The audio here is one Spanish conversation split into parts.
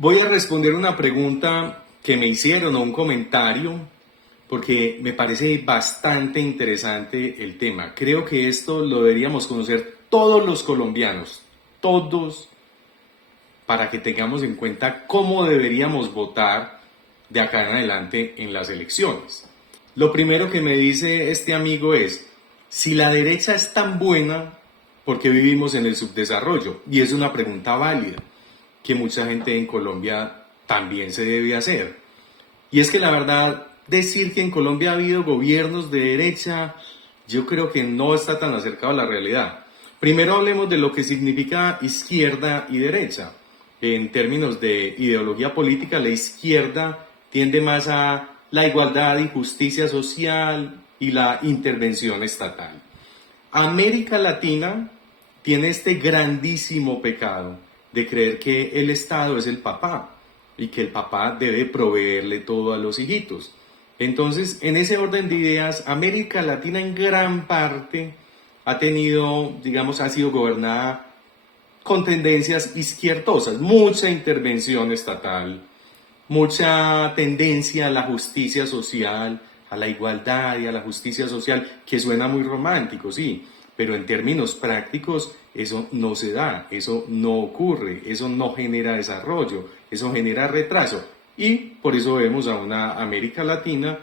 Voy a responder una pregunta que me hicieron o un comentario porque me parece bastante interesante el tema. Creo que esto lo deberíamos conocer todos los colombianos, todos, para que tengamos en cuenta cómo deberíamos votar de acá en adelante en las elecciones. Lo primero que me dice este amigo es, si la derecha es tan buena, ¿por qué vivimos en el subdesarrollo? Y es una pregunta válida que mucha gente en Colombia también se debe hacer. Y es que la verdad, decir que en Colombia ha habido gobiernos de derecha, yo creo que no está tan acercado a la realidad. Primero hablemos de lo que significa izquierda y derecha. En términos de ideología política, la izquierda tiende más a la igualdad y justicia social y la intervención estatal. América Latina tiene este grandísimo pecado de creer que el Estado es el papá y que el papá debe proveerle todo a los hijitos. Entonces, en ese orden de ideas, América Latina en gran parte ha tenido, digamos, ha sido gobernada con tendencias izquierdosas, mucha intervención estatal, mucha tendencia a la justicia social, a la igualdad y a la justicia social, que suena muy romántico, sí, pero en términos prácticos eso no se da, eso no ocurre, eso no genera desarrollo, eso genera retraso y por eso vemos a una América Latina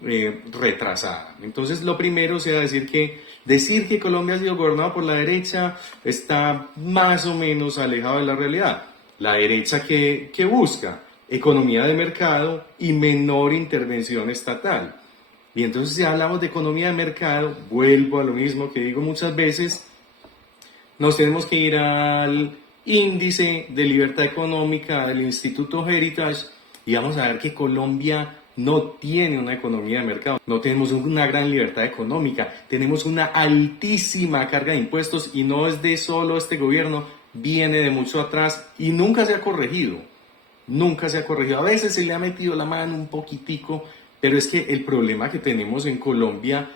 retrasada. Entonces lo primero sea decir que Colombia ha sido gobernado por la derecha está más o menos alejado de la realidad. La derecha que busca economía de mercado y menor intervención estatal. Y entonces si hablamos de economía de mercado, vuelvo a lo mismo que digo muchas veces, nos tenemos que ir al índice de libertad económica del Instituto Heritage y vamos a ver que Colombia no tiene una economía de mercado, no tenemos una gran libertad económica, tenemos una altísima carga de impuestos y no es de solo este gobierno, viene de mucho atrás y nunca se ha corregido. Nunca se ha corregido. A veces se le ha metido la mano un poquitico, pero es que el problema que tenemos en Colombia,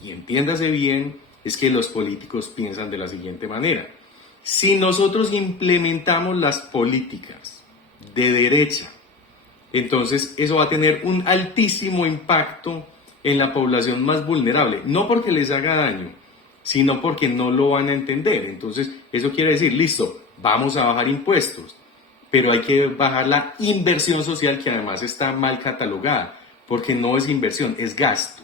y entiéndase bien, es que los políticos piensan de la siguiente manera. Si nosotros implementamos las políticas de derecha, entonces eso va a tener un altísimo impacto en la población más vulnerable, no porque les haga daño, sino porque no lo van a entender. Entonces eso quiere decir, listo, vamos a bajar impuestos, pero hay que bajar la inversión social que además está mal catalogada, porque no es inversión, es gasto.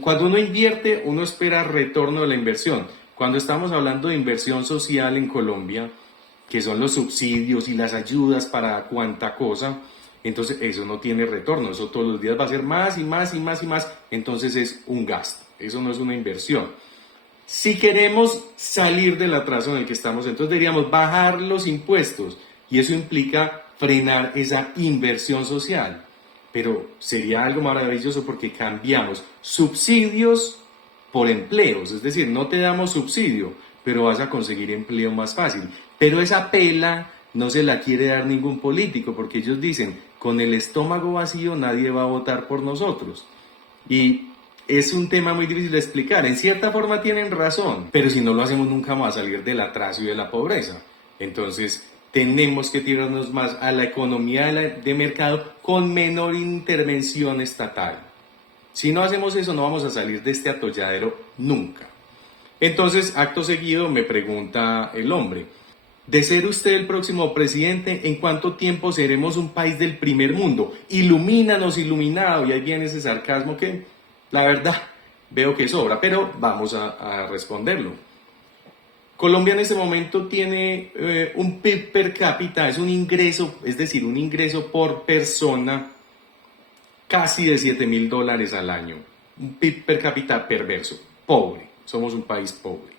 Cuando uno invierte, uno espera retorno de la inversión. Cuando estamos hablando de inversión social en Colombia, que son los subsidios y las ayudas para cuanta cosa, entonces eso no tiene retorno, eso todos los días va a ser más y más y más y más, entonces es un gasto, eso no es una inversión. Si queremos salir del atraso en el que estamos, entonces deberíamos bajar los impuestos y eso implica frenar esa inversión social. Pero sería algo maravilloso porque cambiamos subsidios por empleos, es decir, no te damos subsidio, pero vas a conseguir empleo más fácil. Pero esa pela no se la quiere dar ningún político porque ellos dicen, con el estómago vacío nadie va a votar por nosotros. Y es un tema muy difícil de explicar. En cierta forma tienen razón, pero si no lo hacemos nunca vamos a salir del atraso y de la pobreza. Entonces tenemos que tirarnos más a la economía de mercado con menor intervención estatal. Si no hacemos eso no vamos a salir de este atolladero nunca. Entonces, acto seguido me pregunta el hombre, de ser usted el próximo presidente, ¿en cuánto tiempo seremos un país del primer mundo? Ilumínanos, iluminado. Y ahí viene ese sarcasmo que, la verdad, veo que sobra, pero vamos a responderlo. Colombia en este momento tiene un PIB per cápita, es un ingreso, es decir, un ingreso por persona casi de $7,000 al año. Un PIB per cápita perverso, pobre, somos un país pobre.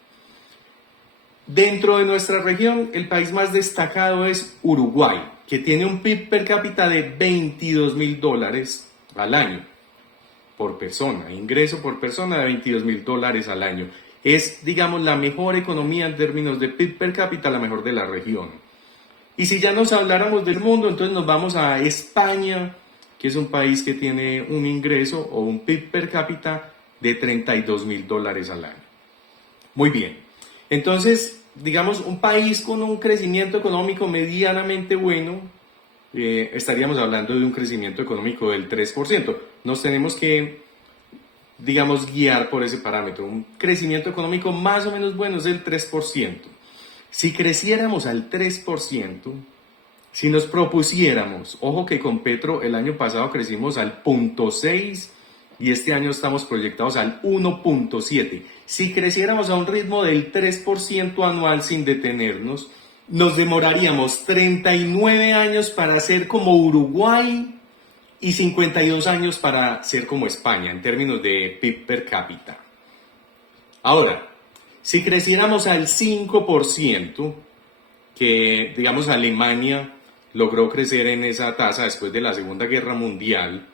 Dentro de nuestra región, el país más destacado es Uruguay, que tiene un PIB per cápita de $22,000 al año por persona, ingreso por persona de $22,000 al año. Es, digamos, la mejor economía en términos de PIB per cápita, la mejor de la región. Y si ya nos habláramos del mundo, entonces nos vamos a España, que es un país que tiene un ingreso o un PIB per cápita de $32,000 al año. Muy bien. Entonces, digamos, un país con un crecimiento económico medianamente bueno estaríamos hablando de un crecimiento económico del 3%. Nos tenemos que, digamos, guiar por ese parámetro. Un crecimiento económico más o menos bueno es del 3%. Si creciéramos al 3%, si nos propusiéramos, ojo que con Petro el año pasado crecimos al 0.6 y este año estamos proyectados al 1.7. Si creciéramos a un ritmo del 3% anual sin detenernos, nos demoraríamos 39 años para ser como Uruguay y 52 años para ser como España en términos de PIB per cápita. Ahora, si creciéramos al 5%, que digamos Alemania logró crecer en esa tasa después de la Segunda Guerra Mundial,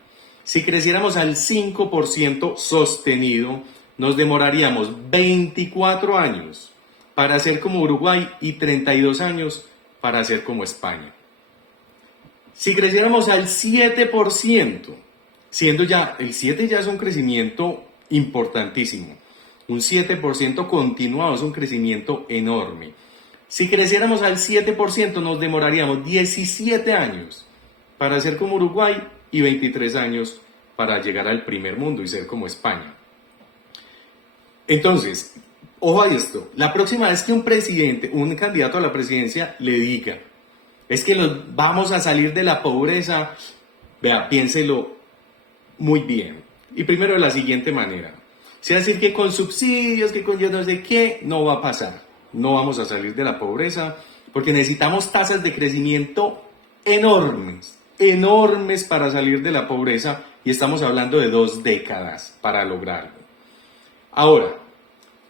si creciéramos al 5% sostenido, nos demoraríamos 24 años para ser como Uruguay y 32 años para ser como España. Si creciéramos al 7%, siendo ya, el 7 ya es un crecimiento importantísimo, un 7% continuado es un crecimiento enorme. Si creciéramos al 7%, nos demoraríamos 17 años para ser como Uruguay y 23 años para llegar al primer mundo y ser como España. Entonces, ojo a esto, la próxima vez que un presidente, un candidato a la presidencia le diga, es que vamos a salir de la pobreza, vea, piénselo muy bien. Y primero de la siguiente manera, si es decir que con subsidios, que con yo no sé qué, no va a pasar. No vamos a salir de la pobreza porque necesitamos tasas de crecimiento enormes, enormes para salir de la pobreza y estamos hablando de 2 décadas para lograrlo. Ahora,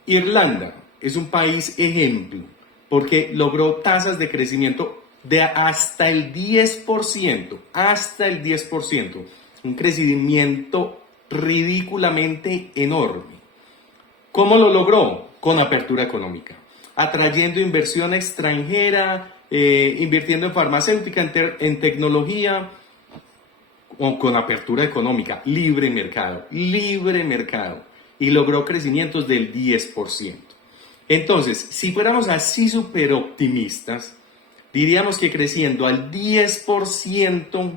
Irlanda es un país ejemplo porque logró tasas de crecimiento de hasta el 10%, un crecimiento ridículamente enorme. ¿Cómo lo logró? Con apertura económica, atrayendo inversión extranjera, invirtiendo en farmacéutica, en tecnología, o con apertura económica, libre mercado, y logró crecimientos del 10%. Entonces, si fuéramos así súper optimistas, diríamos que creciendo al 10%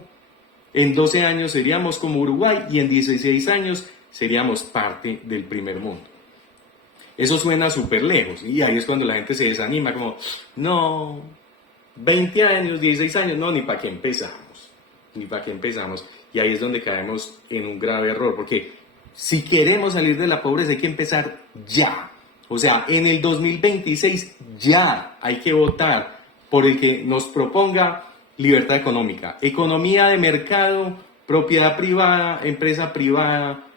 en 12 años seríamos como Uruguay y en 16 años seríamos parte del primer mundo. Eso suena súper lejos y ahí es cuando la gente se desanima, como, no, 20 años, 16 años, no, ni para qué empezamos. Y ahí es donde caemos en un grave error, porque si queremos salir de la pobreza hay que empezar ya. O sea, en el 2026 ya hay que votar por el que nos proponga libertad económica, economía de mercado, propiedad privada, empresa privada,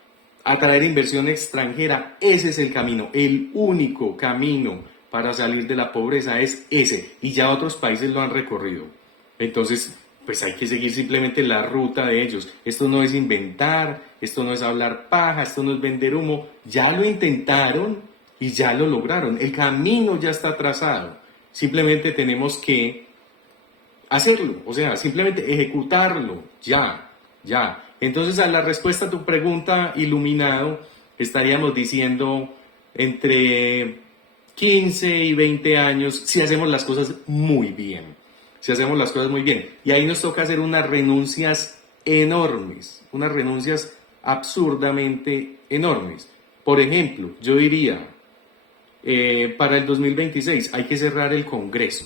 atraer inversión extranjera. Ese es el camino, el único camino para salir de la pobreza es ese, y ya otros países lo han recorrido. Entonces, pues hay que seguir simplemente la ruta de ellos. Esto no es inventar, esto no es hablar paja, esto no es vender humo. Ya lo intentaron y ya lo lograron. El camino ya está trazado. Simplemente tenemos que hacerlo, o sea, simplemente ejecutarlo, ya. Entonces, a la respuesta a tu pregunta, iluminado, estaríamos diciendo entre 15 y 20 años si hacemos las cosas muy bien. Y ahí nos toca hacer unas renuncias enormes, unas renuncias absurdamente enormes. Por ejemplo, yo diría, para el 2026 hay que cerrar el Congreso.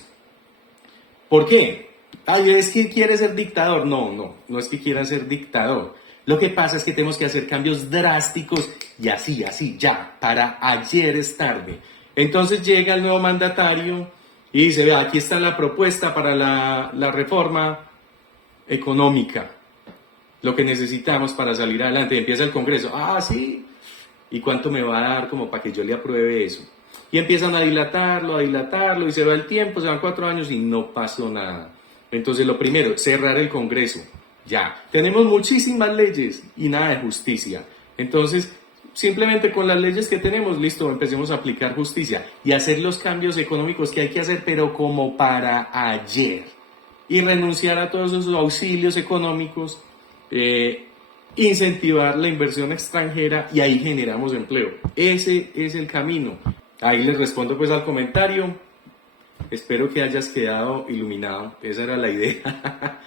¿Por qué? Ay, es que quiere ser dictador. No es que quiera ser dictador. Lo que pasa es que tenemos que hacer cambios drásticos y así, ya. Para ayer es tarde. Entonces llega el nuevo mandatario y dice, vea, aquí está la propuesta para la reforma económica. Lo que necesitamos para salir adelante. Y empieza el Congreso. Ah, sí. ¿Y cuánto me va a dar como para que yo le apruebe eso? Y empiezan a dilatarlo, y se va el tiempo, se van 4 años y no pasó nada. Entonces, lo primero, cerrar el Congreso. Ya, tenemos muchísimas leyes y nada de justicia. Entonces, simplemente con las leyes que tenemos, listo, empecemos a aplicar justicia y hacer los cambios económicos que hay que hacer, pero como para ayer. Y renunciar a todos esos auxilios económicos, incentivar la inversión extranjera y ahí generamos empleo. Ese es el camino. Ahí les respondo pues al comentario. Espero que hayas quedado iluminado. Esa era la idea.